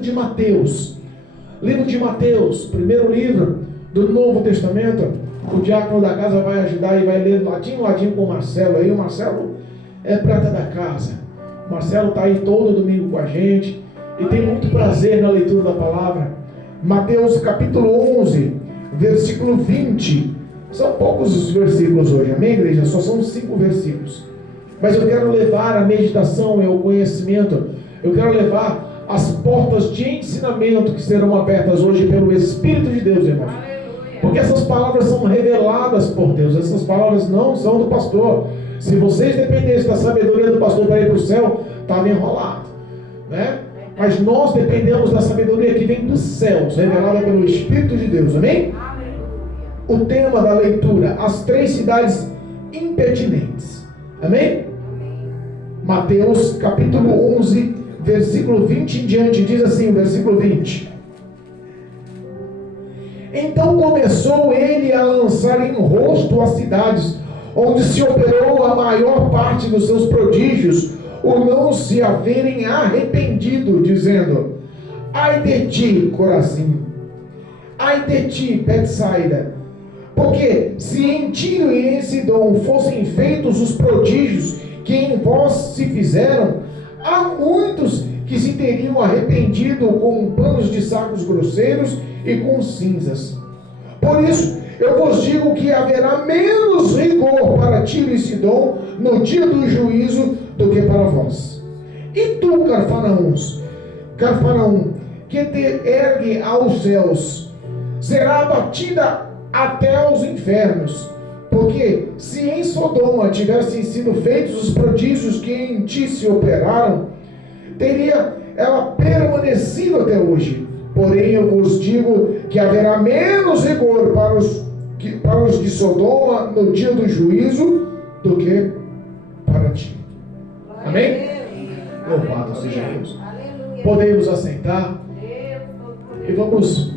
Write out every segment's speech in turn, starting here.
de Mateus. Livro de Mateus, primeiro livro do Novo Testamento. O diácono da casa vai ajudar e vai ler ladinho com o Marcelo aí. O Marcelo é prata da casa. O Marcelo está aí todo domingo com a gente e tem muito prazer na leitura da palavra. Mateus capítulo 11, versículo 20. São poucos os versículos hoje, amém, igreja? Só são 5 versículos. Mas eu quero levar a meditação e o conhecimento. Eu quero levar as portas de ensinamento que serão abertas hoje pelo Espírito de Deus, irmãos. Porque essas palavras são reveladas por Deus. Essas palavras não são do pastor. Se vocês dependessem da sabedoria do pastor para ir para o céu, estava enrolado, né? Mas nós dependemos da sabedoria que vem dos céus, revelada pelo Espírito de Deus, amém? O tema da leitura: as 3 cidades impertinentes, amém? Mateus capítulo 11, versículo 20 em diante, diz assim, o versículo 20: Então começou ele a lançar em rosto as cidades, onde se operou a maior parte dos seus prodígios, ou não se haverem arrependido, dizendo: Ai de ti, Corazim! Ai de ti, Betsaida! Porque se em Tiro e em Sidom fossem feitos os prodígios que em vós se fizeram, há muitos que se teriam arrependido com panos de sacos grosseiros e com cinzas. Por isso, eu vos digo que haverá menos rigor para Tiro e Sidom no dia do juízo do que para vós. E tu, Cafarnaum, que te ergue aos céus, será abatida até aos infernos. Porque se em Sodoma tivessem sido feitos os prodígios que em ti se operaram, teria ela permanecido até hoje. Porém eu vos digo que haverá menos rigor para os de Sodoma no dia do juízo do que para ti. Amém? Louvado seja Deus. Podemos assentar e vamos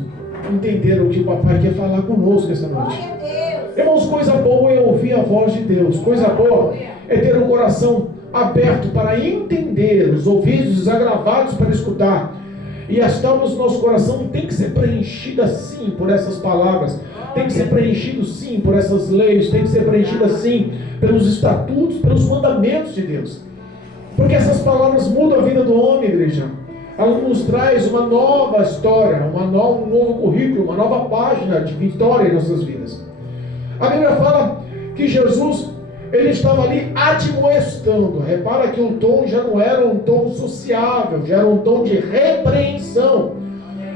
entender o que o papai quer falar conosco essa noite. Irmãos, coisa boa é ouvir a voz de Deus. Coisa boa é ter o coração aberto para entender, os ouvidos desagravados para escutar. E as tábuas do nosso coração tem que ser preenchida sim por essas palavras, tem que ser preenchido sim por essas leis, tem que ser preenchida sim pelos estatutos, pelos mandamentos de Deus. Porque essas palavras mudam a vida do homem, igreja. Ela nos traz uma nova história, um novo currículo, uma nova página de vitória em nossas vidas. A Bíblia fala que Jesus, ele estava ali admoestando. Repara que o tom já não era um tom sociável, já era um tom de repreensão.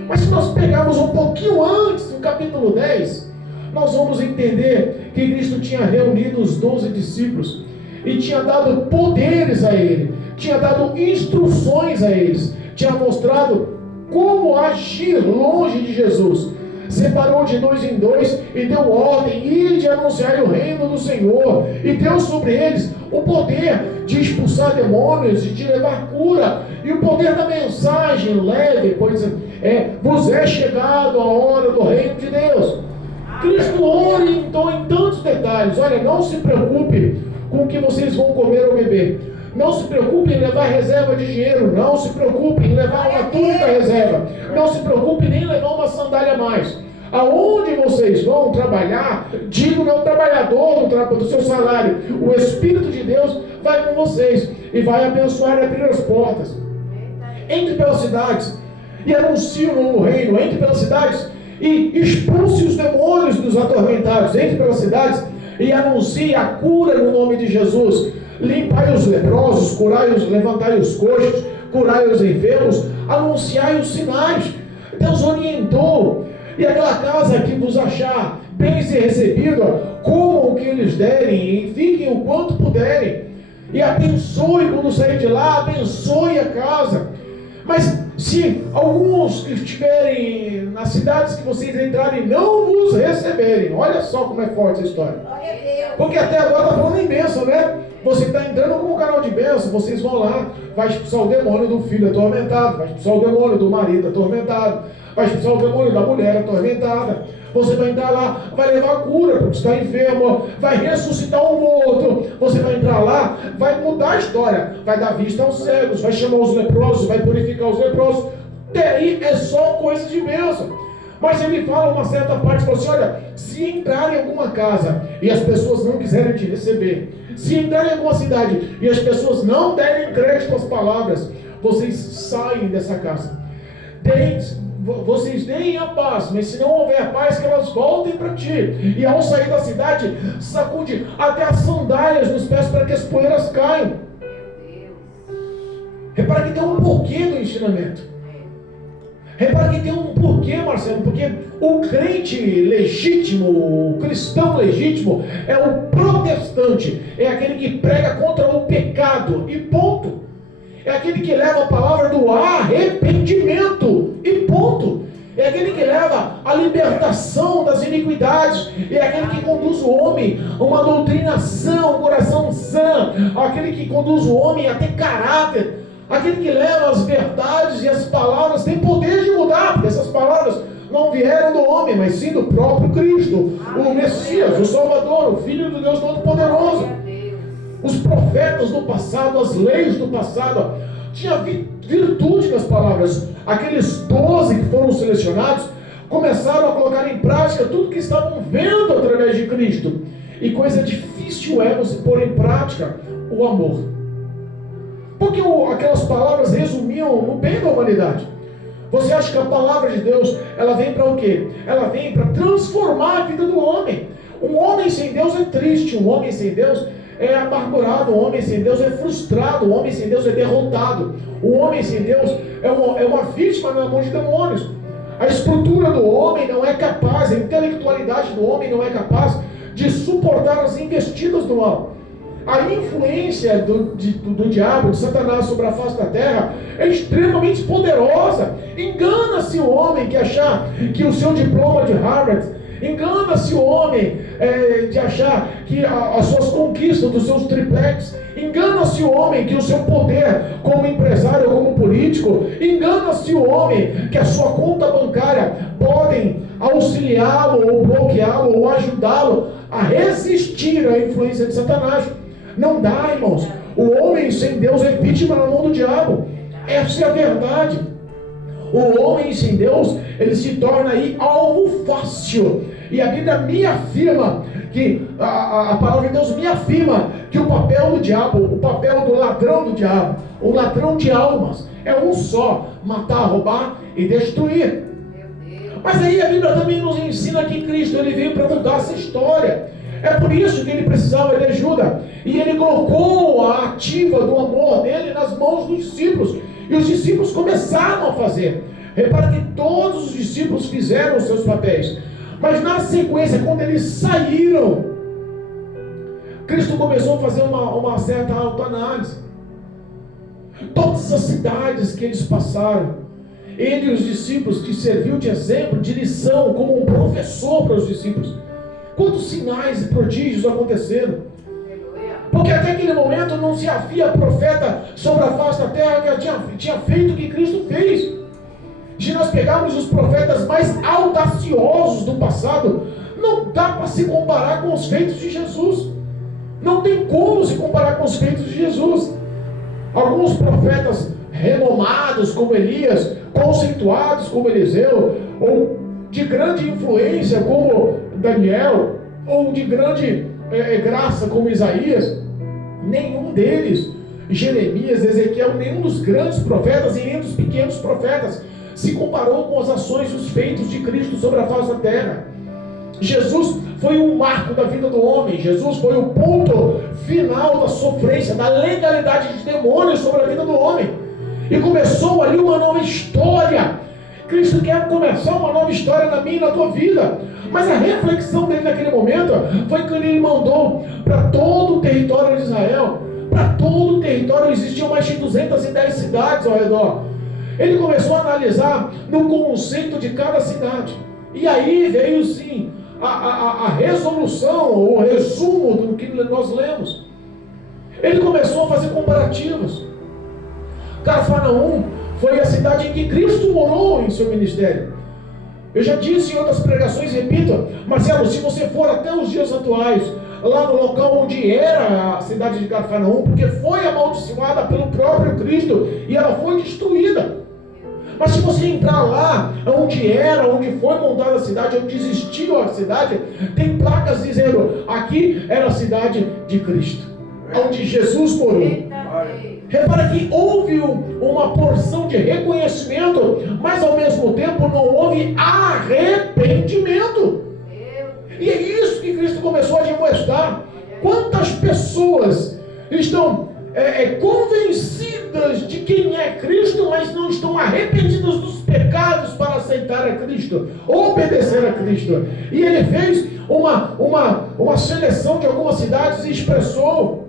Mas se nós pegarmos um pouquinho antes, no capítulo 10, nós vamos entender que Cristo tinha reunido os 12 discípulos e tinha dado poderes a ele, tinha dado instruções a eles, tinha mostrado como agir longe de Jesus. Separou de 2 em 2 e deu ordem, ide anunciar o reino do Senhor, e deu sobre eles o poder de expulsar demônios e de levar cura, e o poder da mensagem leve, pois vos é chegado a hora do reino de Deus. Cristo orientou em tantos detalhes: olha, não se preocupe com o que vocês vão comer ou beber, não se preocupe em levar reserva de dinheiro, não se preocupe em levar uma túnica reserva, não se preocupe nem em levar uma sandália a mais. Aonde vocês vão trabalhar, digo não trabalhador do seu salário, o Espírito de Deus vai com vocês e vai abençoar e abrir as portas. Entre pelas cidades e anuncie o novo reino, entre pelas cidades e expulse os demônios dos atormentados, entre pelas cidades e anuncie a cura no nome de Jesus. Limpai os leprosos, levantai os coxos, curai os enfermos, anunciai os sinais. Deus orientou. E aquela casa que vos achar bem ser recebida, comam o que eles derem e fiquem o quanto puderem. E abençoe quando sair de lá, abençoe a casa. Mas se alguns que estiverem nas cidades que vocês entrarem não vos receberem, olha só como é forte essa história. Porque até agora está falando em bênção, né? Você está entrando com um canal de bênção, vocês vão lá, vai expulsar o demônio do filho atormentado, vai expulsar o demônio do marido atormentado, vai expulsar o demônio da mulher atormentada. Você vai entrar lá, vai levar cura porque está enfermo, vai ressuscitar um morto. Você vai entrar lá, vai mudar a história, vai dar vista aos cegos, vai chamar os leprosos, vai purificar os leprosos. Até aí é só coisa de bênção. Mas ele fala uma certa parte, fala assim, olha, se entrar em alguma casa e as pessoas não quiserem te receber, se entrar em alguma cidade e as pessoas não derem crédito às palavras, vocês saem dessa casa. Vocês deem a paz, mas se não houver paz, que elas voltem para ti. E ao sair da cidade, sacude até as sandálias nos pés para que as poeiras caiam. Repara que tem um porquê do ensinamento. Repara que tem um porquê, Marcelo, porque o crente legítimo, o cristão legítimo, é o protestante, é aquele que prega contra o pecado, e ponto. É aquele que leva a palavra do arrependimento, e ponto. É aquele que leva a libertação das iniquidades, é aquele que conduz o homem a uma doutrinação, um coração sã, aquele que conduz o homem a ter caráter, aquele que leva as verdades e as palavras, tem poder de mudar, porque essas palavras não vieram do homem, mas sim do próprio Cristo, o Messias, o Salvador, o Filho do Deus Todo-Poderoso. Os profetas do passado, as leis do passado, tinha virtude nas palavras. Aqueles 12 que foram selecionados começaram a colocar em prática tudo que estavam vendo através de Cristo. E coisa difícil é você pôr em prática o amor. Porque aquelas palavras resumiam no bem da humanidade. Você acha que a palavra de Deus, ela vem para o quê? Ela vem para transformar a vida do homem. Um homem sem Deus é triste, um homem sem Deus é amargurado, um homem sem Deus é frustrado, um homem sem Deus é derrotado. O homem sem Deus é uma vítima na mão de demônios. A estrutura do homem não é capaz, a intelectualidade do homem não é capaz de suportar as investidas do mal. A influência do diabo, de Satanás sobre a face da terra é extremamente poderosa. Engana-se o homem que achar que o seu diploma de Harvard, engana-se o homem de achar que as suas conquistas dos seus triplex, engana-se o homem que o seu poder como empresário ou como político, engana-se o homem que a sua conta bancária podem auxiliá-lo ou bloqueá-lo ou ajudá-lo a resistir à influência de Satanás. Não dá, irmãos. O homem sem Deus é vítima na mão do diabo. Essa é a verdade. O homem sem Deus, ele se torna aí alvo fácil. E a Bíblia me afirma que a palavra de Deus me afirma que o papel do diabo, o papel do ladrão do diabo, o ladrão de almas, é um só: matar, roubar e destruir. Mas aí a Bíblia também nos ensina que Cristo, ele veio para mudar essa história. É por isso que ele precisava de ajuda. E ele colocou a ativa do amor dele nas mãos dos discípulos. E os discípulos começaram a fazer. Repara que todos os discípulos fizeram os seus papéis. Mas na sequência, quando eles saíram, Cristo começou a fazer uma certa autoanálise. Todas as cidades que eles passaram, ele e os discípulos, que serviu de exemplo, de lição, como um professor para os discípulos. Quantos sinais e prodígios aconteceram? Porque até aquele momento não se havia profeta sobre a face da terra que tinha feito o que Cristo fez. Se nós pegarmos os profetas mais audaciosos do passado, não dá para se comparar com os feitos de Jesus. Não tem como se comparar com os feitos de Jesus. Alguns profetas renomados como Elias, conceituados como Eliseu, ou de grande influência como Daniel, ou de grande graça como Isaías, nenhum deles, Jeremias, Ezequiel, nenhum dos grandes profetas e nem dos pequenos profetas se comparou com as ações e os feitos de Cristo sobre a face da terra. Jesus foi um marco da vida do homem. Jesus foi o ponto final da sofrência, da legalidade de demônios sobre a vida do homem. E começou ali uma nova história. Cristo quer começar uma nova história na minha e na tua vida. Mas a reflexão dele naquele momento foi que ele mandou para todo o território de Israel. Para todo o território existiam mais de 210 cidades ao redor. Ele começou a analisar no conceito de cada cidade. E aí veio sim a resolução, ou o resumo do que nós lemos. Ele começou a fazer comparativos. Cafarnaum foi a cidade em que Cristo morou em seu ministério. Eu já disse em outras pregações, repito, Marcelo, se você for até os dias atuais, lá no local onde era a cidade de Cafarnaum, porque foi amaldiçoada pelo próprio Cristo e ela foi destruída. Mas se você entrar lá, onde foi montada a cidade, onde existiu a cidade, tem placas dizendo, aqui era a cidade de Cristo, onde Jesus morou. Repara que houve uma porção de reconhecimento, mas ao mesmo tempo não houve arrependimento. E é isso que Cristo começou a demonstrar. Quantas pessoas estão convencidas de quem é Cristo, mas não estão arrependidas dos pecados para aceitar a Cristo, obedecer a Cristo. E ele fez uma seleção de algumas cidades e expressou.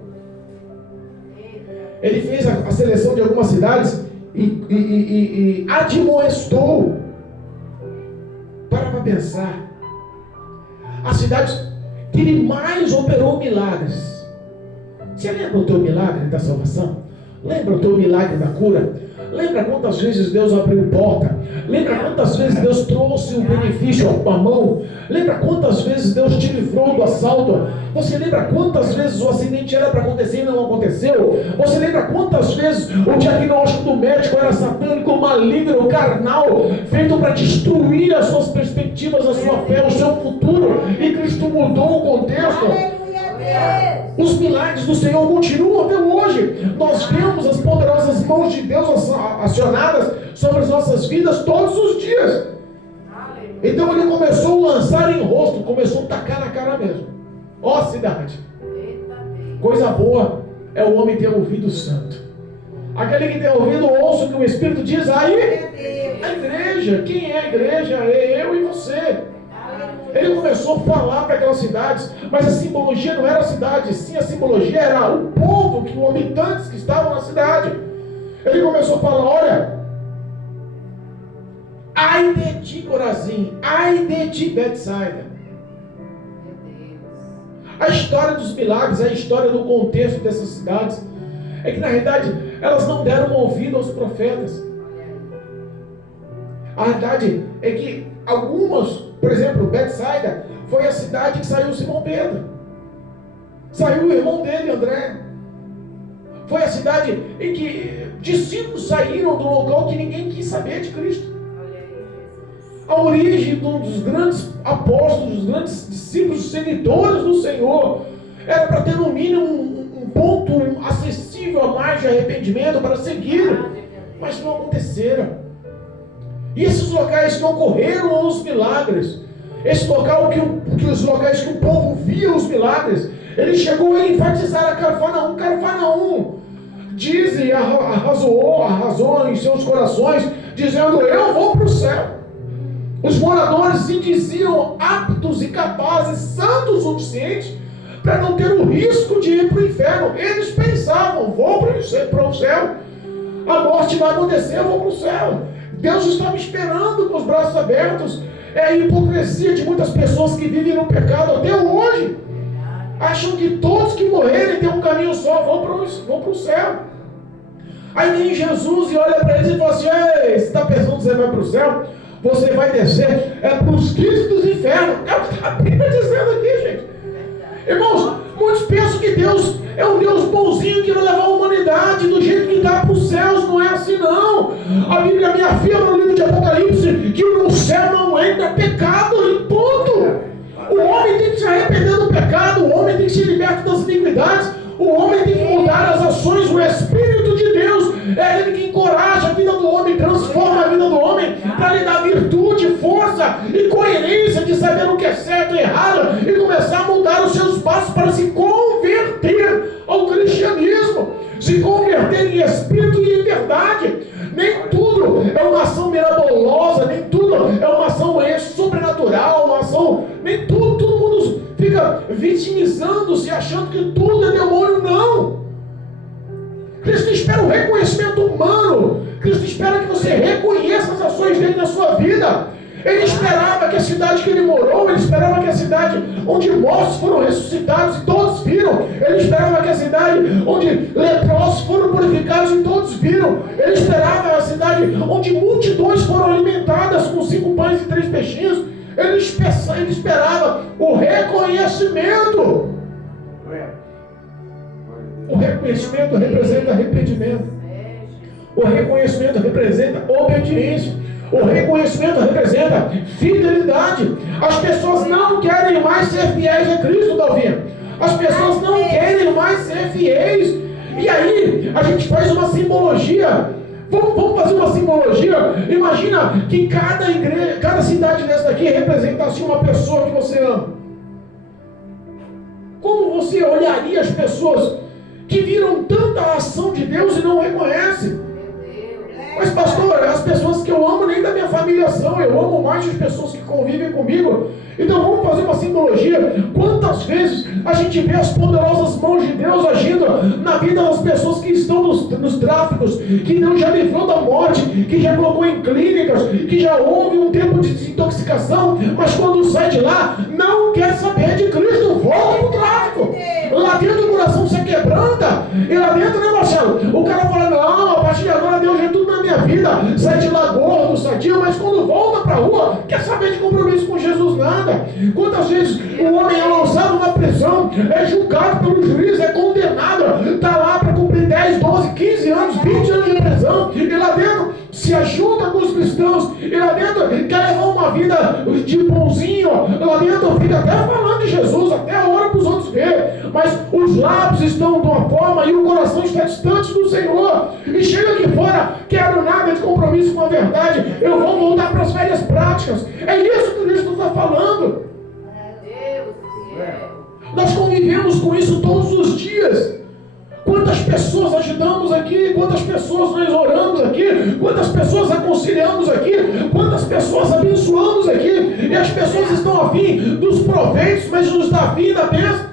Ele fez a seleção de algumas cidades e admoestou. Para pensar. As cidades que ele mais operou milagres. Você lembra o teu milagre da salvação? Lembra o teu milagre da cura? Lembra quantas vezes Deus abriu porta? Lembra quantas vezes Deus trouxe um benefício à tua mão? Lembra quantas vezes Deus te livrou do assalto? Você lembra quantas vezes o acidente era para acontecer e não aconteceu? Você lembra quantas vezes o diagnóstico do médico era satânico, maligno, carnal, feito para destruir as suas perspectivas, a sua fé, o seu futuro, e Cristo mudou o contexto? Os milagres do Senhor continuam até hoje. Nós vemos as poderosas mãos de Deus acionadas sobre as nossas vidas todos os dias. Então ele começou a lançar em rosto, começou a tacar na cara mesmo. Ó cidade, coisa boa é o homem ter ouvido santo. Aquele que tem ouvido, ouça o que o Espírito diz. Aí a igreja, quem é a igreja? É eu e você. Ele começou a falar para aquelas cidades, mas a simbologia não era a cidade, sim, a simbologia era o povo, os habitantes que estavam na cidade. Ele começou a falar, olha, ai de ti Corazim, ai de ti Betsaida. A história dos milagres, a história do contexto dessas cidades, é que na realidade elas não deram ouvido aos profetas. A verdade é que algumas, por exemplo, Betsaida foi a cidade que saiu Simão Pedro, saiu o irmão dele, André. Foi a cidade em que discípulos saíram do local que ninguém quis saber de Cristo. A origem de um dos grandes apóstolos, dos grandes discípulos, seguidores do Senhor, era para ter no mínimo um ponto acessível a mais de arrependimento para seguir, mas não aconteceram. E esses locais que ocorreram os milagres, esse local que os locais que o povo via os milagres, ele chegou a enfatizar a Cafarnaum. Dizem, arrasou em seus corações, dizendo, eu vou para o céu. Os moradores se diziam aptos e capazes, santos o suficiente, para não ter o risco de ir para o inferno. Eles pensavam, vou para o céu. A morte vai acontecer, eu vou para o céu. Deus está me esperando com os braços abertos. É a hipocrisia de muitas pessoas que vivem no pecado até hoje. Acham que todos que morrerem têm um caminho só, vão para o céu. Aí vem Jesus e olha para eles e fala assim, ei, você está pensando que você vai para o céu? Você vai descer para os quintos dos infernos. É o que a Bíblia está dizendo aqui, gente. Irmãos, muitos pensam que Deus é um Deus bonzinho que vai levar a humanidade do jeito que está para os céus. Não é assim, não. A Bíblia me afirma no livro de Apocalipse que no céu não entra pecado, e ponto. O homem tem que se arrepender do pecado, o homem tem que se libertar das iniquidades, o homem tem que mudar as ações. O Espírito de Deus é Ele que encoraja a vida do homem, transforma a vida do homem, para lhe dar virtude, força e coerência de saber o que é certo e errado, e começar a mudar os seus passos para se converter ao cristianismo, se converter em espírito e em verdade. Nem tudo é uma ação mirabolosa, nem tudo é uma ação sobrenatural, uma ação, nem tudo, todo mundo fica vitimizando-se, achando que tudo é demônio. Não. Cristo espera o reconhecimento humano. Cristo espera que você reconheça as ações dele na sua vida. Ele esperava que a cidade que ele morou, ele esperava que a cidade onde mortos foram ressuscitados e todos viram. Ele esperava que a cidade onde leprosos foram purificados e todos viram. Ele esperava a cidade onde multidões foram alimentadas com 5 pães e 3 peixinhos. Ele esperava o reconhecimento. O reconhecimento representa arrependimento. O reconhecimento representa obediência. O reconhecimento representa fidelidade. As pessoas não querem mais ser fiéis a Cristo, Dalvinha. As pessoas não querem mais ser fiéis. E aí, a gente faz uma simbologia. Vamos fazer uma simbologia. Imagina que cada igreja, cada cidade dessa daqui representasse uma pessoa que você ama. Como você olharia as pessoas que viram tanta ação de Deus e não reconhecem? Mas pastor, as pessoas que eu amo nem da minha família são, eu amo mais as pessoas que convivem comigo. Então vamos fazer uma simbologia. Quantas vezes a gente vê as poderosas mãos de Deus agindo na vida das pessoas que estão nos tráficos, que Deus já livrou da morte, que já colocou em clínicas, que já houve um tempo de desintoxicação, mas quando sai de lá, não quer saber de Cristo, volta para o tráfico. Lá dentro o coração se quebranta, e lá dentro, né, Marcelo? O cara fala, não, a partir de agora Deus já é tudo na minha vida, sai de lá gordo, sadio, mas quando volta para a rua, quer saber de compromisso com Jesus, nada. Quantas vezes o homem é lançado na prisão, é julgado pelo juiz, é condenado, está lá para cumprir 10, 12, 15 anos, 20 anos de prisão, e lá dentro se ajunta com os cristãos, e lá dentro quer levar uma vida de bonzinho, lá dentro fica até falando de Jesus, até ora para os outros ver, mas os lábios estão de uma forma e o coração está distante do Senhor, e chega aqui fora, quero nada de compromisso com a verdade, eu vou voltar para as férias práticas. É isso que Cristo está falando. Nós convivemos com isso todos os dias. Quantas pessoas ajudamos aqui, quantas pessoas nós oramos aqui, quantas pessoas aconselhamos aqui, quantas pessoas abençoamos aqui, e as pessoas estão afim dos proveitos, mas nos dá fim da bênção.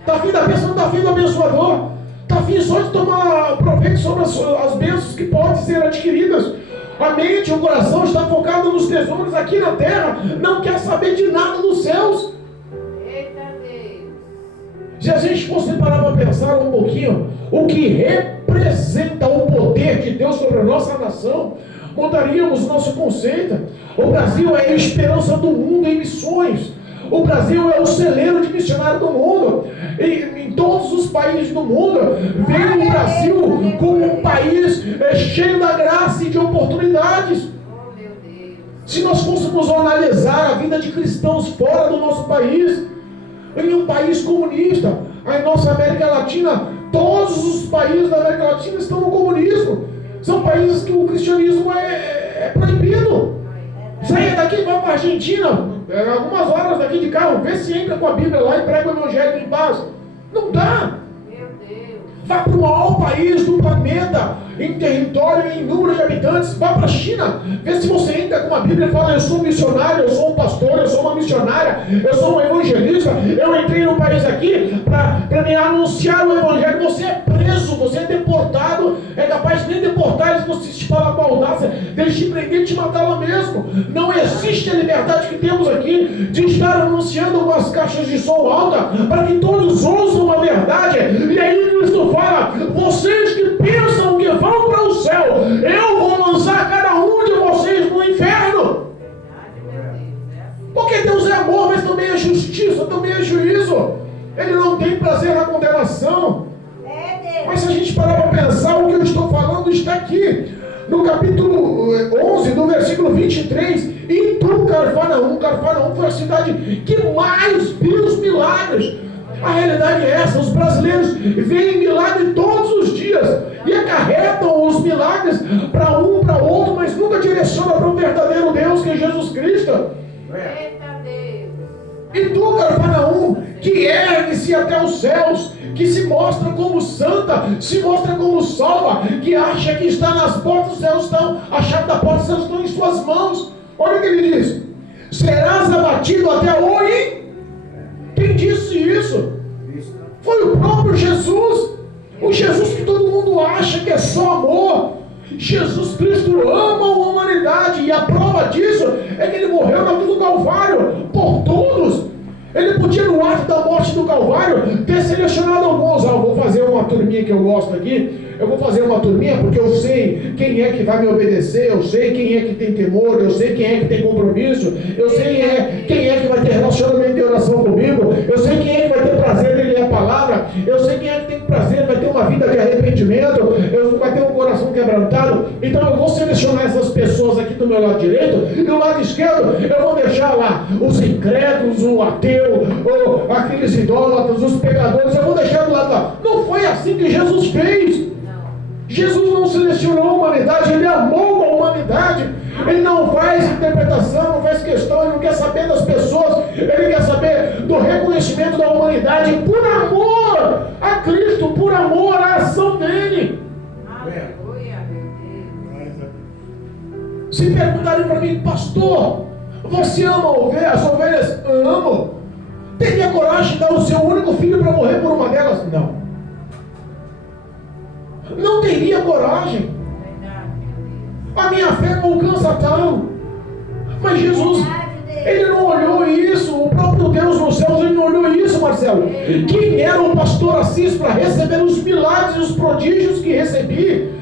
Está fim da bênção, não está fim do abençoador. Está fim só de tomar proveito sobre as bênçãos que podem ser adquiridas. A mente, o coração está focado nos tesouros aqui na terra, não quer saber de nada dos céus. Se a gente fosse parar para pensar um pouquinho, o que representa o poder de Deus sobre a nossa nação, mudaríamos o nosso conceito. O Brasil é a esperança do mundo em missões. O Brasil é o celeiro de missionário do mundo. Em todos os países do mundo, vem o Brasil como um país cheio da graça e de oportunidades. Se nós fôssemos analisar a vida de cristãos fora do nosso país, em um país comunista, a nossa América Latina, todos os países da América Latina estão no comunismo. São países que o cristianismo é proibido. Saia daqui e vai para a Argentina, algumas horas daqui de carro, vê se entra com a Bíblia lá e prega o Evangelho em paz. Não dá. Vá para o maior país do planeta, em território e em número de habitantes. Vá para a China, vê se você entra com a Bíblia e fala, eu sou um missionário, eu sou um pastor, eu sou uma missionária, eu sou um evangelista, eu entrei no país aqui para me anunciar o Evangelho. Você é preso, você é deportado, é capaz de nem deportar eles, você te fala com a audácia, deles te prender e te matar lá mesmo. Não existe a liberdade que temos aqui de estar anunciando com as caixas de som alta para que todos ouçam a verdade. E aí Cristo fala, vocês que pensam que vão para o céu, eu vou lançar cada um de vocês no inferno. Porque Deus é amor, mas também é justiça, também é juízo. Ele não tem prazer na condenação. Mas se a gente parar para pensar, o que eu estou falando está aqui. No capítulo 11, do versículo 23, e tu, Cafarnaum foi a cidade que mais viu os milagres. A realidade é essa, os brasileiros veem milagre todos os dias e acarretam os milagres para um, para outro, mas nunca direcionam para o verdadeiro Deus, que é Jesus Cristo. E tu, Cafarnaum, que ergue-se até os céus, que se mostra como santa, se mostra como salva, que acha que está nas portas dos céus, a chave da porta dos céus estão em suas mãos. Olha o que ele diz: serás abatido até hoje. Quem disse isso? Foi o próprio Jesus. O Jesus que todo mundo acha que é só amor. Jesus Cristo ama a humanidade, e a prova disso é que ele morreu na cruz do Calvário por todos. Ele podia, no ato da morte do Calvário, ter selecionado alguns. Vou fazer uma turminha que eu gosto aqui. Eu vou fazer uma turminha porque eu sei quem é que vai me obedecer, eu sei quem é que tem temor, eu sei quem é que tem compromisso, eu sei quem é que vai ter relacionamento de oração comigo, eu sei quem é que vai ter prazer em ler a palavra, eu sei quem é que tem prazer, vai ter uma vida de arrependimento, vai ter um coração quebrantado. Então eu vou selecionar essas pessoas aqui do meu lado direito, e do lado esquerdo eu vou deixar lá os incrédulos, o ateu, ou aqueles idólatras, os pecadores, eu vou deixar do lado lá. Não foi assim que Jesus fez. Jesus não selecionou a humanidade, Ele amou a humanidade. Ele não faz interpretação, não faz questão, Ele não quer saber das pessoas, Ele quer saber do reconhecimento da humanidade por amor a Cristo, por amor à ação dEle. Aleluia. Se perguntarem para mim, pastor, você ama as ovelhas? Amo. Teria coragem de dar o seu único filho para morrer por uma delas? Não. Não teria coragem. A minha fé não alcança tal. Mas Jesus, Ele não olhou isso. O próprio Deus nos céus, Ele não olhou isso, Marcelo. Quem era o pastor Assis para receber os milagres e os prodígios que recebi?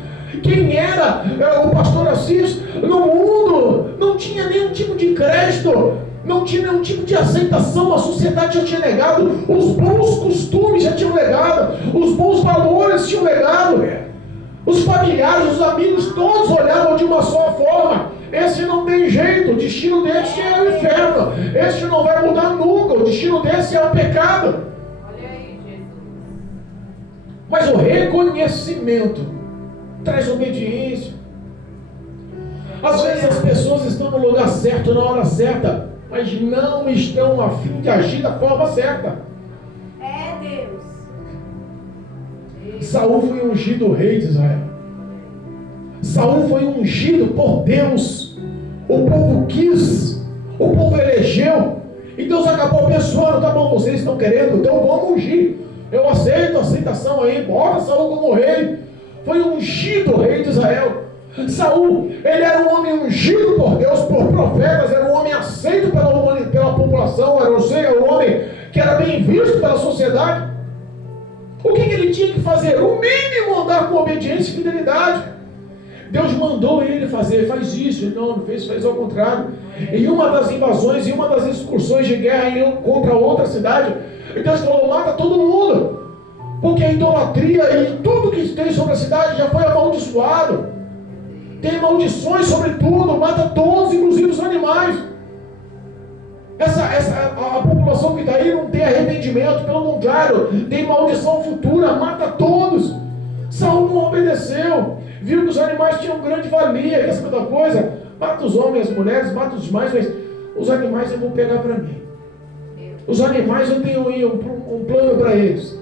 Quem era o pastor Assis no mundo? Não tinha nenhum tipo de crédito, não tinha nenhum tipo de aceitação. A sociedade já tinha negado, os bons costumes já tinham negado, os bons valores tinham negado. Os familiares, os amigos, todos olhavam de uma só forma. Esse não tem jeito, o destino desse é o inferno. Este não vai mudar nunca, o destino desse é o pecado. Olha aí, Jesus. Mas o reconhecimento traz obediência. Às vezes as pessoas estão no lugar certo, na hora certa, mas não estão a fim de agir da forma certa. É Deus. Saul foi ungido rei de Israel. Saul foi ungido por Deus. O povo quis, o povo elegeu, e Deus acabou abençoando. Tá bom, vocês estão querendo, então vamos ungir. Eu aceito a aceitação aí, bora Saul como rei. Foi ungido rei de Israel. Saul, ele era um homem ungido por Deus, por profetas, era um homem aceito pela população, era um homem que era bem visto pela sociedade. O que ele tinha que fazer? O mínimo, andar com obediência e fidelidade. Deus mandou ele fazer, faz isso. Ele não fez ao contrário. Em uma das invasões, em uma das excursões de guerra contra outra cidade, Deus falou, mata todo mundo. Porque a idolatria e tudo que tem sobre a cidade já foi amaldiçoado. Tem maldições sobre tudo, mata todos, inclusive os animais. A população que está aí não tem arrependimento, pelo contrário, tem maldição futura, mata todos. Saul não obedeceu, viu que os animais tinham grande valia. Quer saber da coisa? Mata os homens, as mulheres, mata os demais, mas os animais eu vou pegar para mim. Os animais eu tenho um plano para eles.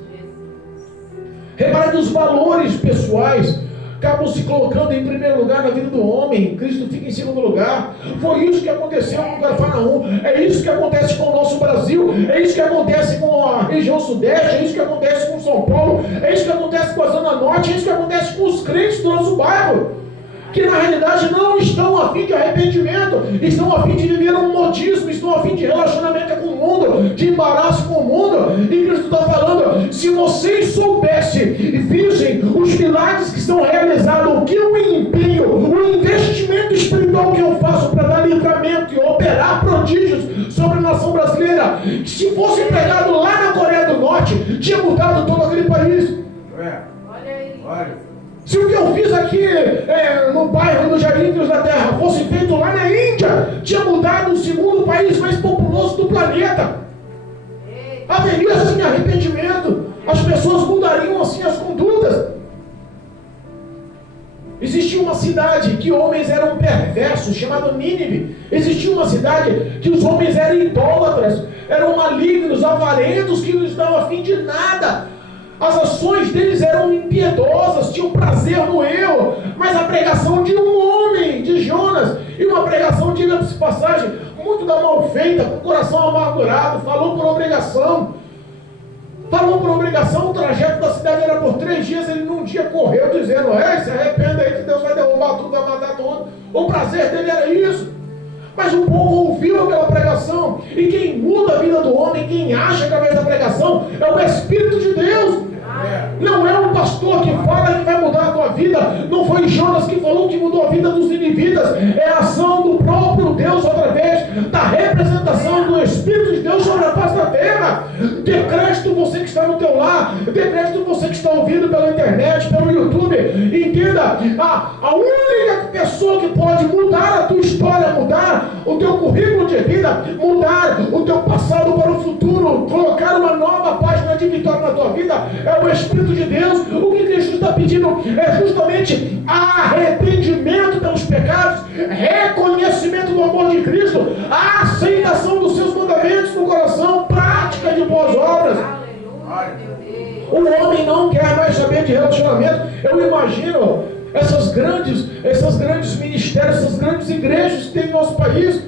Repare nos valores pessoais acabam se colocando em primeiro lugar na vida do homem. Cristo fica em segundo lugar. Foi isso que aconteceu com Cafarnaum. É isso que acontece com o nosso Brasil. É isso que acontece com a região sudeste. É isso que acontece com São Paulo. É isso que acontece com a Zona Norte. É isso que acontece com os crentes do nosso bairro, que na realidade não estão a fim de arrependimento, estão a fim de viver um modismo, estão a fim de relacionamento com o mundo, de embaraço com o mundo. E Cristo está falando, se vocês soubessem e vissem os milagres que estão realizados, o que eu empenho, o investimento espiritual que eu faço para dar livramento e operar prodígios sobre a nação brasileira, se fosse pregado lá na Coreia do Norte, tinha mudado todo aquele país. Olha aí. Olha. Se o que eu fiz aqui no bairro do Jardim da Terra fosse feito lá na Índia, tinha mudado o segundo país mais populoso do planeta. Haveria assim arrependimento. As pessoas mudariam assim as condutas. Existia uma cidade que homens eram perversos, chamada Nínive. Existia uma cidade que os homens eram idólatras, eram malignos, avarentos, que não estavam a fim de nada. As ações deles eram impiedosas, tinham prazer no eu. Mas a pregação de um homem, de Jonas, e uma pregação, diga-se passagem, muito da mal feita, com o coração amargurado, falou por obrigação. O trajeto da cidade era por 3 dias, ele num dia correu dizendo, se arrependa aí que Deus vai derrubar tudo, vai matar tudo. O prazer dele era isso. Mas o povo ouviu aquela pregação, e quem muda a vida do homem, quem acha através da pregação, é o Espírito de Deus. Não é um pastor que fala que vai mudar a tua vida. Não foi Jonas que falou que mudou a vida dos ninivitas. É a ação do próprio Deus através da representação do Espírito de Deus sobre a face da terra. Dê crédito você que está no teu mudar. Decreto você que está ouvindo pela internet, pelo YouTube, entenda, a única pessoa que pode mudar a tua história, mudar o teu currículo de vida, mudar o teu passado para o futuro, colocar uma nova página de vitória na tua vida, é o Espírito de Deus. O que Cristo está pedindo é justamente arrependimento pelos pecados, reconhecimento do amor de Cristo, a aceitação dos seus mandamentos no coração, prática de boas obras. O homem não quer mais saber de relacionamento. Eu imagino esses grandes ministérios, essas grandes igrejas que tem no nosso país.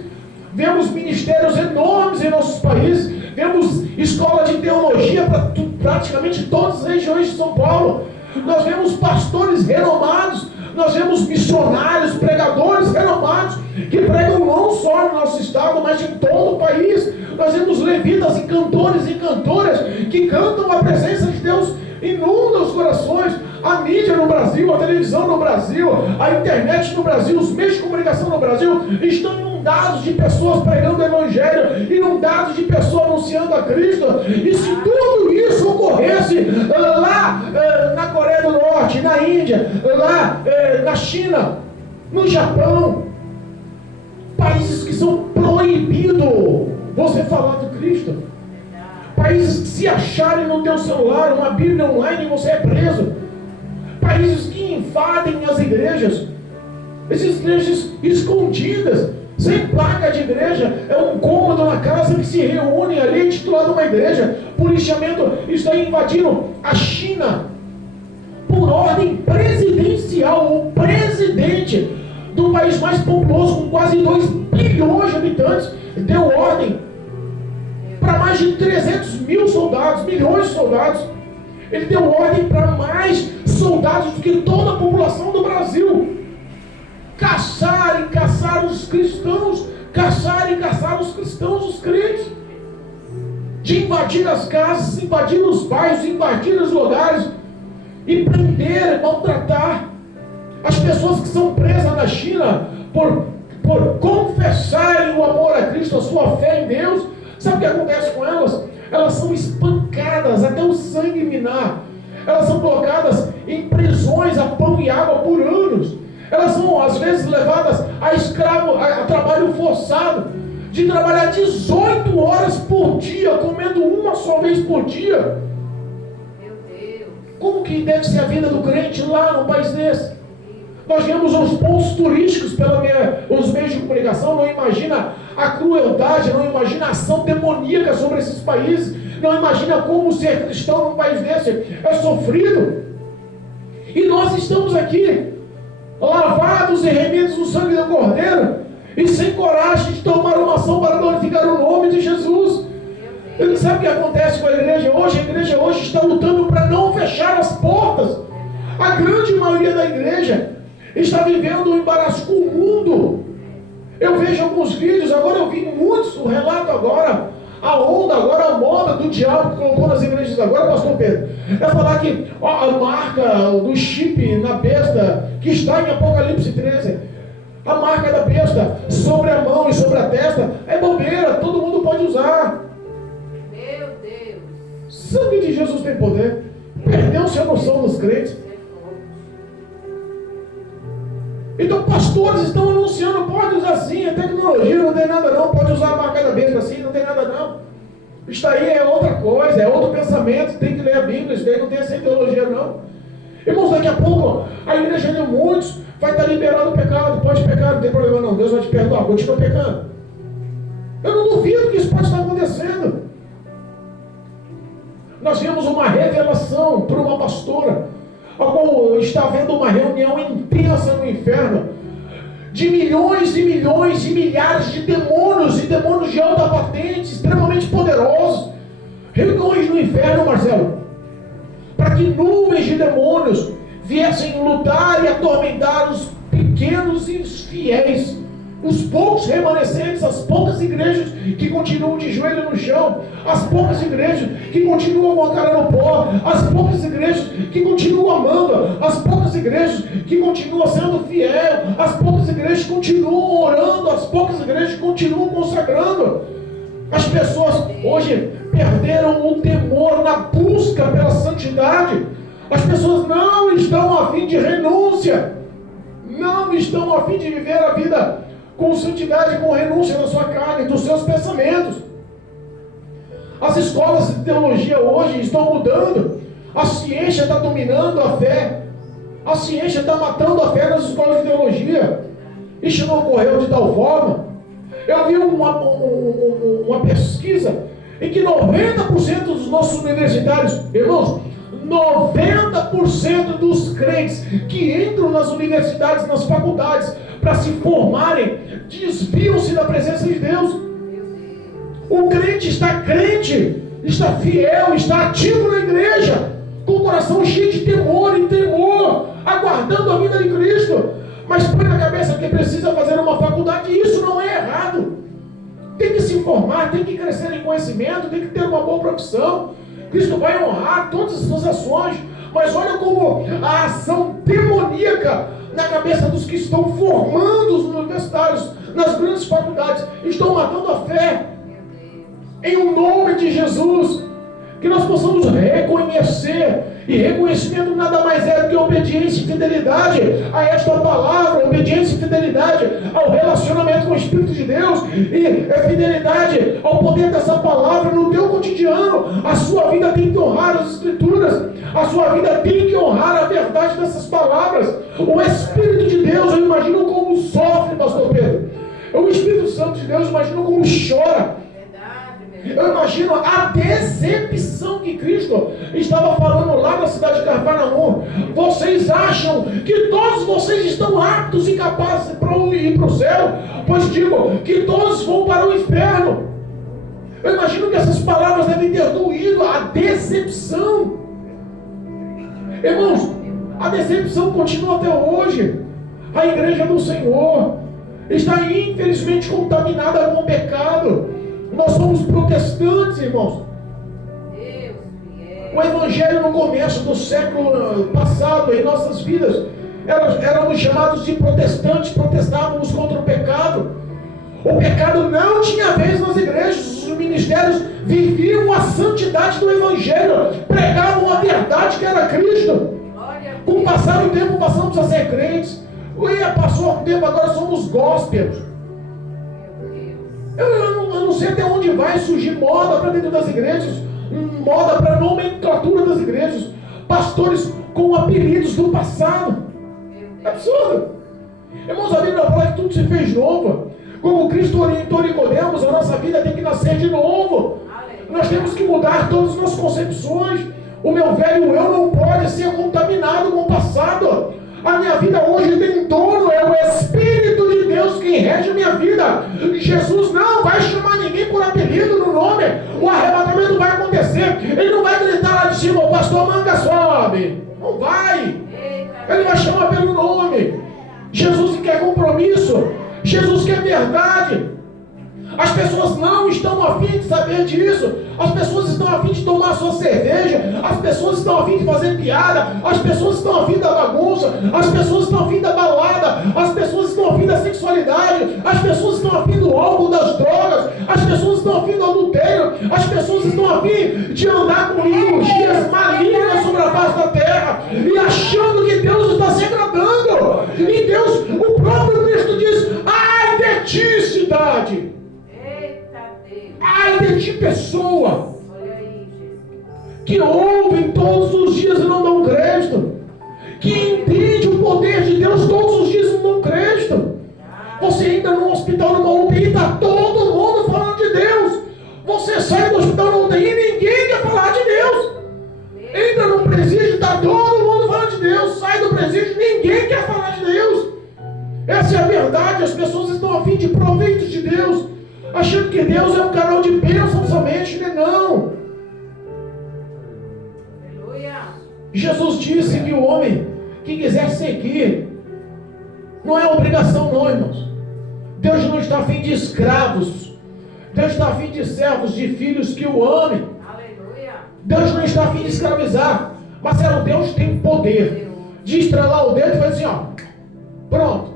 Vemos ministérios enormes em nossos países. Vemos escola de teologia para praticamente todas as regiões de São Paulo. Nós vemos pastores renomados. Nós vemos missionários, pregadores renomados, que pregam não só no nosso estado, mas em todo o país. Nós vemos levitas e cantores e cantoras que cantam a presença de Deus, inunda os corações. A mídia no Brasil, a televisão no Brasil, a internet no Brasil, os meios de comunicação no Brasil estão inundados de pessoas pregando o Evangelho, inundados de pessoas anunciando a Cristo. E se tudo isso ocorresse lá na Coreia do Norte, na Índia, lá na China, no Japão, países que são proibidos você falar de Cristo, países que se acharem no teu celular uma Bíblia online, você é preso, países que invadem as igrejas escondidas, sem placa de igreja, é um cômodo na casa que se reúne ali, titulado uma igreja. Policiamento está invadindo a China por ordem presidencial. O presidente do país mais populoso, com quase 2 bilhões de habitantes, deu ordem para mais de 300 mil soldados, milhões de soldados. Ele deu ordem para mais soldados do que toda a população do Brasil. Caçar e caçar os cristãos, os crentes, de invadir as casas, invadir os bairros, invadir os lugares e prender, maltratar as pessoas que são presas na China por confessarem o amor a Cristo, a sua fé em Deus. Sabe o que acontece com elas? Elas são espancadas até o sangue minar. Elas são colocadas em prisões a pão e água por anos. Elas são às vezes levadas a trabalho forçado, de trabalhar 18 horas por dia, comendo uma só vez por dia. Meu Deus. Como que deve ser a vida do crente lá num país desse? Nós vemos os pontos turísticos pelos meios de comunicação. Não imagina a crueldade, não imagina a ação demoníaca sobre esses países, não imagina como ser cristão num país desse é sofrido. E nós estamos aqui, lavados e remidos no sangue do Cordeiro, e sem coragem de tomar uma ação para glorificar o nome de Jesus. Ele sabe o que acontece com a igreja hoje? A igreja hoje está lutando para não fechar as portas. A grande maioria da igreja está vivendo um embaraço com o mundo. Eu vejo alguns vídeos, agora eu vi muitos, o relato agora, a moda do diabo que colocou nas igrejas agora, pastor Pedro, é falar que a marca do chip na besta, que está em Apocalipse 13, a marca da besta sobre a mão e sobre a testa, é bobeira, todo mundo pode usar. Meu Deus. Sangue de Jesus tem poder. Perdeu-se a noção dos crentes. Então pastores estão anunciando, pode usar sim, é tecnologia, não tem nada não, pode usar a marca da besta assim, não tem nada não. Isso aí é outra coisa, é outro pensamento, tem que ler a Bíblia, isso daí não tem essa ideologia não. Irmãos, daqui a pouco a igreja de muitos vai estar liberado o pecado, pode pecar, não tem problema não, Deus vai te perdoar, continua pecando. Eu não duvido que isso pode estar acontecendo. Nós vimos uma revelação por uma pastora, a qual está havendo uma reunião intensa no inferno, de milhões e milhões e milhares de demônios, e demônios de alta patente, extremamente poderosos. Reuniões no inferno, Marcelo, para que nuvens de demônios viessem lutar e atormentar os pequenos e os fiéis, os poucos remanescentes, as poucas igrejas que continuam de joelho no chão, as poucas igrejas que continuam com a cara no pó, as poucas igrejas que continuam amando, as poucas igrejas que continuam sendo fiel, as poucas igrejas que continuam orando, as poucas igrejas que continuam consagrando. As pessoas hoje perderam o temor na busca pela santidade. As pessoas não estão a fim de renúncia. Não estão a fim de viver a vida com santidade, com renúncia da sua carne, dos seus pensamentos. As escolas de teologia hoje estão mudando. A ciência está dominando a fé. A ciência está matando a fé nas escolas de teologia. Isso não ocorreu de tal forma. Eu vi uma pesquisa em que 90% dos nossos universitários, irmãos, 90% dos crentes que entram nas universidades, nas faculdades, para se formarem, desviam-se da presença de Deus. O crente, está fiel, está ativo na igreja, com o coração cheio de temor e temor, aguardando a vinda de Cristo, mas põe na cabeça que precisa fazer uma faculdade, e isso não é errado. Tem que se formar, tem que crescer em conhecimento, tem que ter uma boa profissão. Cristo vai honrar todas as suas ações, mas olha como a ação demoníaca na cabeça dos que estão formando os universitários nas grandes faculdades, estão matando a fé. Em o nome de Jesus, que nós possamos reconhecer, e reconhecimento nada mais é do que obediência e fidelidade a esta palavra, obediência e fidelidade ao relacionamento com o Espírito de Deus, e fidelidade ao poder dessa palavra no teu cotidiano. A sua vida tem que honrar as Escrituras, a sua vida tem que honrar a verdade dessas palavras. O Espírito de Deus, eu imagino como sofre, pastor Pedro. O Espírito Santo de Deus, eu imagino como chora. Eu imagino a decepção que Cristo estava falando lá na cidade de Cafarnaum. Vocês acham que todos vocês estão aptos e capazes para ir para o céu? Pois digo que todos vão para o inferno. Eu imagino que essas palavras devem ter doído a decepção. Irmãos, a decepção continua até hoje. A igreja do Senhor está infelizmente contaminada com o pecado. Nós somos protestantes, irmãos. O evangelho no começo do século passado, em nossas vidas, éramos chamados de protestantes, protestávamos contra o pecado. O pecado não tinha vez nas igrejas, os ministérios viviam a santidade do evangelho, pregavam a verdade que era Cristo. Com o passar do tempo passamos a ser crentes. Passou o tempo, agora somos gospels. Eu não sei até onde vai surgir moda para dentro das igrejas, moda para nomenclatura das igrejas, pastores com apelidos do passado. É absurdo. Irmãos, a Bíblia fala que tudo se fez novo. Como Cristo orientou Nicodemos, a nossa vida tem que nascer de novo. Nós temos que mudar todas as nossas concepções. O meu velho eu não pode ser contaminado com o passado. A minha vida hoje tem dono, é o Espírito de Deus quem rege a minha vida. Jesus não vai chamar ninguém por apelido no nome. O arrebatamento vai acontecer. Ele não vai gritar lá de cima, o pastor Manga sobe. Não vai. Ele vai chamar pelo nome. Jesus quer compromisso. Jesus quer verdade. As pessoas não estão a fim de saber disso. As pessoas estão a fim de tomar sua cerveja. As pessoas estão a fim de fazer piada. As pessoas estão a fim da bagunça. As pessoas estão a fim da balada. As pessoas estão a fim da sexualidade. As pessoas estão a fim do álcool, das drogas. As pessoas estão a fim do adultério. As pessoas estão a fim de andar com ideologias malignas sobre a face da terra e achando que Deus está se agradando. E Deus, o próprio Cristo diz: ai de ti, cidade! Ai de ti, pessoa que ouvem todos os dias e não dão crédito, que entende o poder de Deus todos os dias e não dão crédito. Você entra num hospital, numa UTI, está todo mundo falando de Deus. Você sai do hospital, numa UTI, e ninguém quer falar de Deus. Entra num presídio, está todo mundo falando de Deus. Sai do presídio, ninguém quer falar de Deus. Essa é a verdade. As pessoas estão a fim de proveitos de Deus, achando que Deus é um canal de bênção somente, né? Não. Jesus disse que o homem que quiser seguir, não é obrigação não, irmãos. Deus não está a fim de escravos. Deus está a fim de servos, de filhos que o amem. Deus não está a fim de escravizar. Marcelo, Deus tem poder de estrelar o dedo e fazer assim, ó, pronto.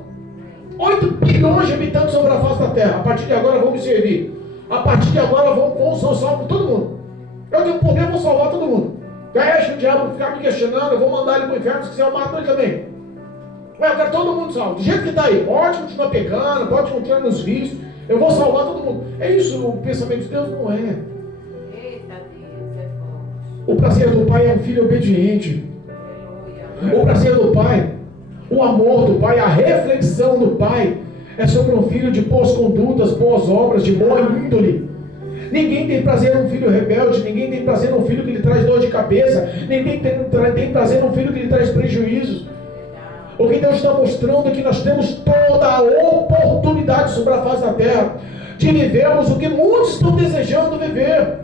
8 bilhões de habitantes sobre a face da terra. A partir de agora vamos servir. A partir de agora vão salvar todo mundo. Eu tenho poder, vou salvar todo mundo. Deixa o diabo ficar me questionando, eu vou mandar ele para o inferno, se quiser eu mato ele também. Eu quero todo mundo salvo. Do jeito que está aí, pode continuar pecando, pode continuar nos vícios, eu vou salvar todo mundo. É isso, o pensamento de Deus não é. Eita Deus, é forte. O prazer do Pai é um filho obediente. Aleluia. O prazer do Pai, o amor do Pai, a reflexão do Pai é sobre um filho de boas condutas, boas obras, de boa índole. Ninguém tem prazer num filho rebelde, ninguém tem prazer num filho que lhe traz dor de cabeça, ninguém tem prazer num filho que lhe traz prejuízos. O que Deus está mostrando é que nós temos toda a oportunidade sobre a face da terra de vivermos o que muitos estão desejando viver.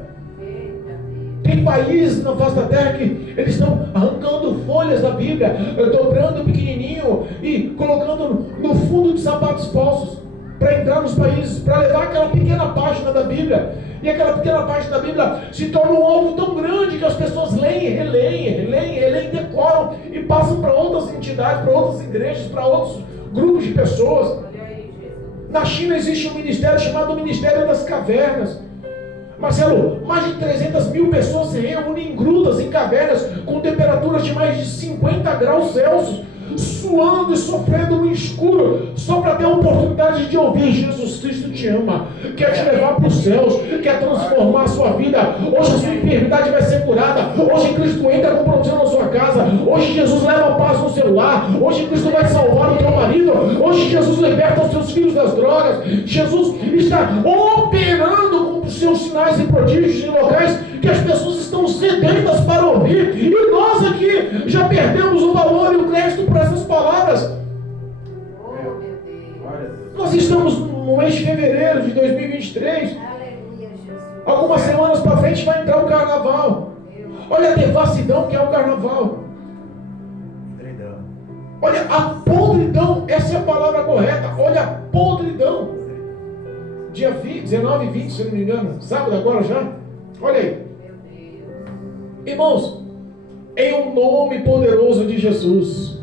Tem países na face da terra que eles estão arrancando folhas da Bíblia, dobrando pequenininho e colocando no fundo de sapatos falsos para entrar nos países, para levar aquela pequena página da Bíblia. E aquela pequena página da Bíblia se torna um alvo tão grande que as pessoas leem, releem, decoram e passam para outras entidades, para outras igrejas, para outros grupos de pessoas. Na China existe um ministério chamado Ministério das Cavernas. Marcelo, mais de 300 mil pessoas se reúnem em grutas, em cavernas, com temperaturas de mais de 50 graus Celsius, suando e sofrendo no escuro, só para ter a oportunidade de ouvir: Jesus Cristo te ama, quer te levar para os céus, quer transformar a sua vida. Hoje a sua enfermidade vai ser curada, hoje Cristo entra com provisão na sua casa, hoje Jesus leva a paz no seu lar, hoje Cristo vai salvar o teu marido, hoje Jesus liberta os seus filhos das drogas. Jesus está operando com os seus sinais e prodígios em locais que as pessoas estão sedentas para ouvir, e nós aqui já perdemos o valor e o crédito por essas palavras. Oh, meu Deus. Nós estamos no mês de fevereiro de 2023. Aleluia, Jesus. Algumas semanas para frente vai entrar o carnaval. Olha a devassidão que é o carnaval. Olha a podridão, essa é a palavra correta. Olha a podridão. Dia 19 e 20, se eu não me engano, sábado agora já. Olha aí. Meu Deus. Irmãos, em o nome poderoso de Jesus,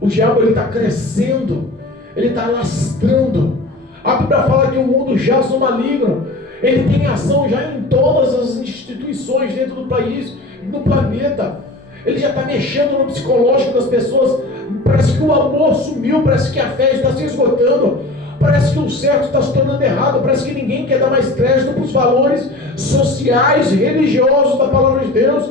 o diabo ele está crescendo, ele está lastrando. A Bíblia fala que o mundo jaz no maligno. Ele tem ação já em todas as instituições dentro do país, no planeta. Ele já está mexendo no psicológico das pessoas. Parece que o amor sumiu, parece que a fé está se esgotando, parece que o certo está se tornando errado, parece que ninguém quer dar mais crédito para os valores sociais e religiosos da palavra de Deus.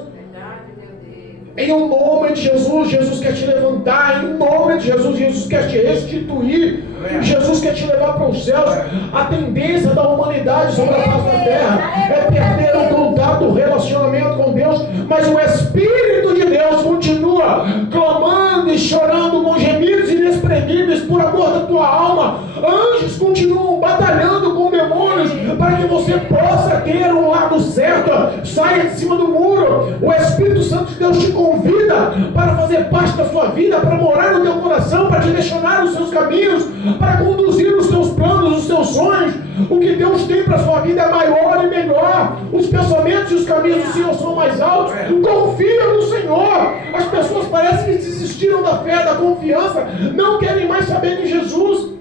Em nome de Jesus, Jesus quer te levantar. Em nome de Jesus, Jesus quer te restituir. Jesus quer te levar para os céus. A tendência da humanidade sobre a face da terra é perder o contato, o relacionamento com Deus. Mas o Espírito de Deus continua clamando e chorando com gemidos inexprimíveis por amor da tua alma. Anjos continuam batalhando com demônios para que você possa ter um lado certo. Saia de cima do muro. O Espírito Santo de Deus te convida para fazer parte da sua vida, para morar no teu coração, para direcionar os seus caminhos, para conduzir os teus planos, os teus sonhos. O que Deus tem para a sua vida é maior e melhor. Os pensamentos e os caminhos do Senhor são mais altos. Confia no Senhor. As pessoas parecem que desistiram da fé, da confiança, não querem mais saber de Jesus.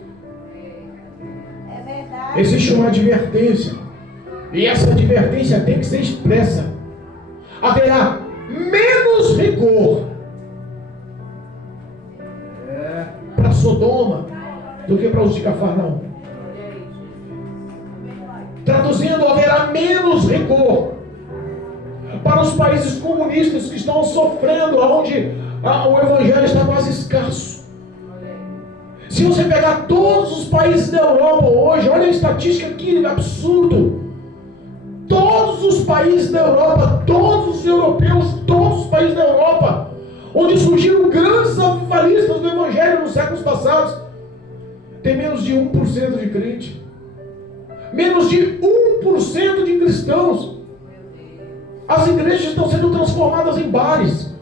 É verdade. Existe uma advertência, e essa advertência tem que ser expressa. Haverá menos rigor para Sodoma do que para os de Cafarnaum. Traduzindo, haverá menos rigor para os países comunistas que estão sofrendo, onde o evangelho está quase escasso. Se você pegar todos os países da Europa hoje, olha a estatística que absurdo. Todos os países da Europa, todos os europeus, todos os países da Europa, onde surgiram grandes avivalistas do evangelho nos séculos passados, tem menos de 1% de crente. Menos de 1% de cristãos. As igrejas estão sendo transformadas em bares.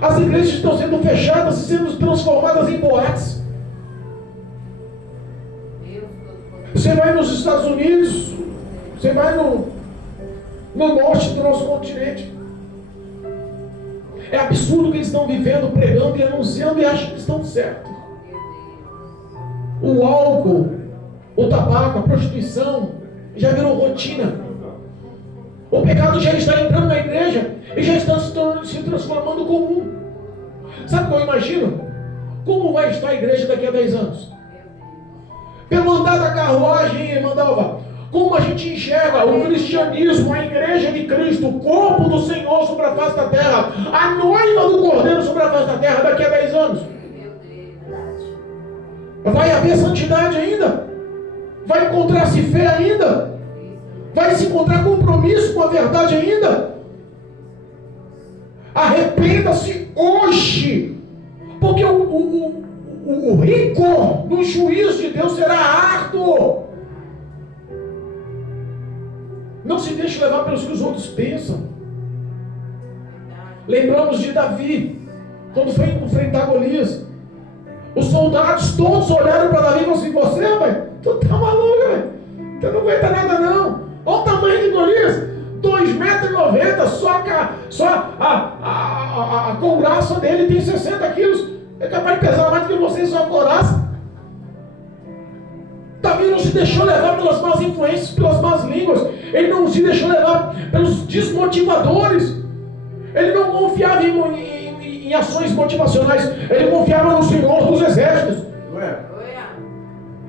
As igrejas estão sendo fechadas e sendo transformadas em boates. Você vai nos Estados Unidos, você vai no norte do nosso continente. É absurdo o que eles estão vivendo, pregando e anunciando e acham que estão certos. O álcool, o tabaco, a prostituição, Já virou rotina. O pecado já está entrando na igreja e já está se transformando comum. Sabe o que eu imagino? Como vai estar a igreja daqui a 10 anos? Pelo andar da carruagem, irmã Dalva, como a gente enxerga o cristianismo, a igreja de Cristo, o corpo do Senhor sobre a face da terra, a noiva do Cordeiro sobre a face da terra daqui a 10 anos? Vai haver santidade ainda? Vai encontrar-se fé ainda? Vai se encontrar compromisso com a verdade ainda? Arrependa-se hoje, porque o rigor do juízo de Deus será árduo. Não se deixe levar pelos que os outros pensam. Lembramos de Davi, quando foi enfrentar Golias. Os soldados todos olharam para Davi e falaram assim: você, velho, tu tá maluco, velho, tu não aguenta nada não. Olha o tamanho de Golias, 2,90 m, só a couraça dele tem 60 quilos, é capaz de pesar mais do que você só a couraça. Davi não se deixou levar pelas más influências, pelas más línguas, ele não se deixou levar pelos desmotivadores, ele não confiava em ações motivacionais, ele confiava no Senhor dos Exércitos.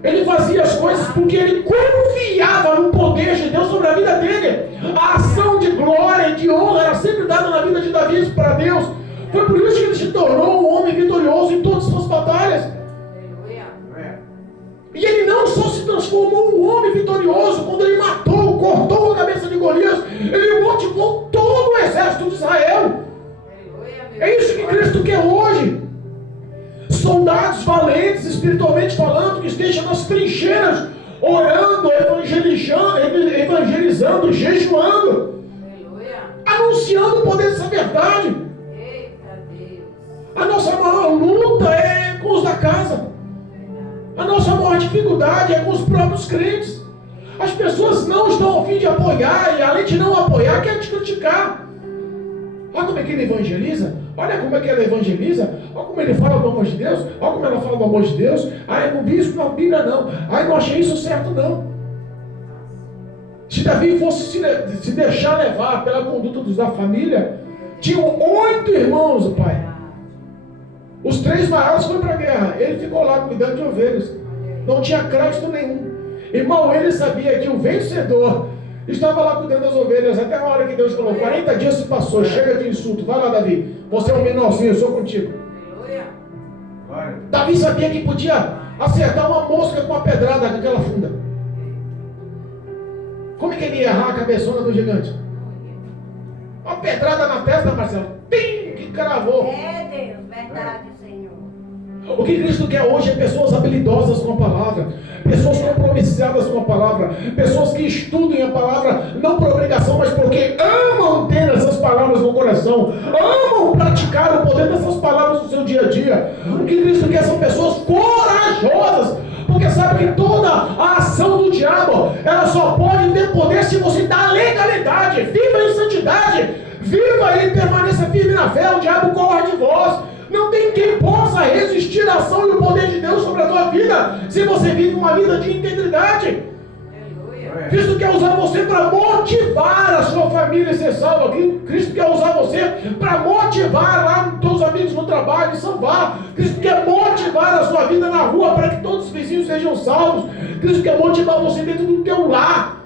Ele fazia as coisas porque ele confiava no poder de Deus sobre a vida dele. A ação de glória e de honra era sempre dada na vida de Davi para Deus. Foi por isso que ele se tornou um homem vitorioso em todas as suas batalhas. E ele não só se transformou um homem vitorioso quando ele cortou a cabeça de Golias, ele motivou todo o exército de Israel. É isso que Cristo quer hoje. Soldados valentes, espiritualmente falando, que estejam nas trincheiras, orando, evangelizando, jejuando, anunciando o poder dessa verdade. A nossa maior luta é com os da casa. A nossa maior dificuldade é com os próprios crentes. As pessoas não estão a fim de apoiar, e além de não apoiar, querem te criticar. Olha como é que ele evangeliza. Olha como é que ela evangeliza. Olha como ele fala do amor de Deus. Olha como ela fala do amor de Deus. Ah, eu não vi isso na Bíblia não. Ah, eu não achei isso certo não. Se Davi fosse se deixar levar pela conduta dos da família, tinham 8 irmãos, o pai. Os 3 maiores foram para a guerra. Ele ficou lá cuidando de ovelhas. Não tinha crédito nenhum. Irmão, ele sabia que o vencedor estava lá cuidando das ovelhas, até a hora que Deus falou: 40 dias se passou, chega de insulto, vai lá, Davi, você é um menorzinho, eu sou contigo. Davi sabia que podia acertar uma mosca com uma pedrada com aquela funda. Como é que ele ia errar a cabeçona do gigante? Uma pedrada na testa, Marcelo, tim, que cravou. É Deus, verdade, Senhor. O que Cristo quer hoje é pessoas habilidosas com a palavra, pessoas compromissadas com a palavra, pessoas que estudem a palavra não por obrigação, mas porque amam ter essas palavras no coração, amam praticar o poder dessas palavras no seu dia a dia. O que Cristo quer são pessoas corajosas, porque sabe que toda a ação do diabo, ela só pode ter poder se você dá legalidade. Viva em santidade, viva e permaneça firme na fé, o diabo corre de vós. Não tem quem possa resistir à ação e o poder de Deus sobre a tua vida, se você vive uma vida de integridade. Cristo quer usar você para motivar a sua família a ser salva. Cristo quer usar você para motivar lá os teus amigos no trabalho e salvar. Cristo quer motivar a sua vida na rua para que todos os vizinhos sejam salvos. Cristo quer motivar você dentro do teu lar.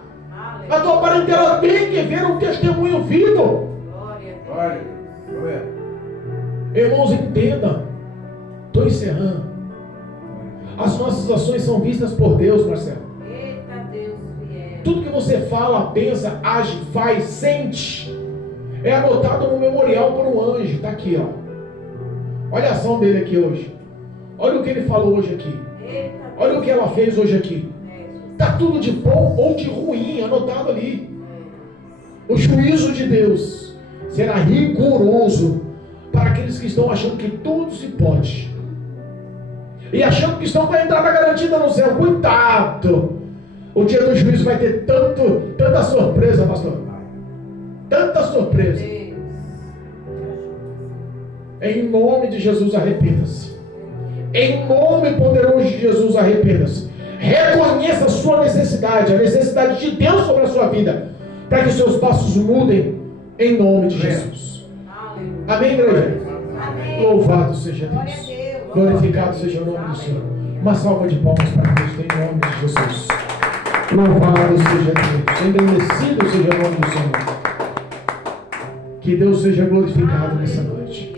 A tua parentela tem que ver um testemunho vivo. Glória. Irmãos, entendam. Estou encerrando. As nossas ações são vistas por Deus, Marcelo. Eita Deus fiel. Tudo que você fala, pensa, age, faz, sente, é anotado no memorial por um anjo. Está aqui, ó. Olha a ação dele aqui hoje. Olha o que ele falou hoje aqui. Olha o que ela fez hoje aqui. Está tudo de bom ou de ruim anotado ali. O juízo de Deus será rigoroso para aqueles que estão achando que tudo se pode e achando que estão com a entrada garantida no céu. Cuidado! O dia do juízo vai ter tanta surpresa, pastor. Tanta surpresa. Em nome de Jesus, arrependa-se. Em nome poderoso de Jesus, arrependa-se. Reconheça a sua necessidade, a necessidade de Deus sobre a sua vida, para que os seus passos mudem em nome de Jesus. Amém, igreja? Amém. Louvado seja Glória a Deus. Deus. Glorificado seja o nome do Senhor. Uma salva de palmas para Deus em nome de Jesus. Louvado seja Deus. Engrandecido seja o nome do Senhor. Que Deus seja glorificado nessa noite.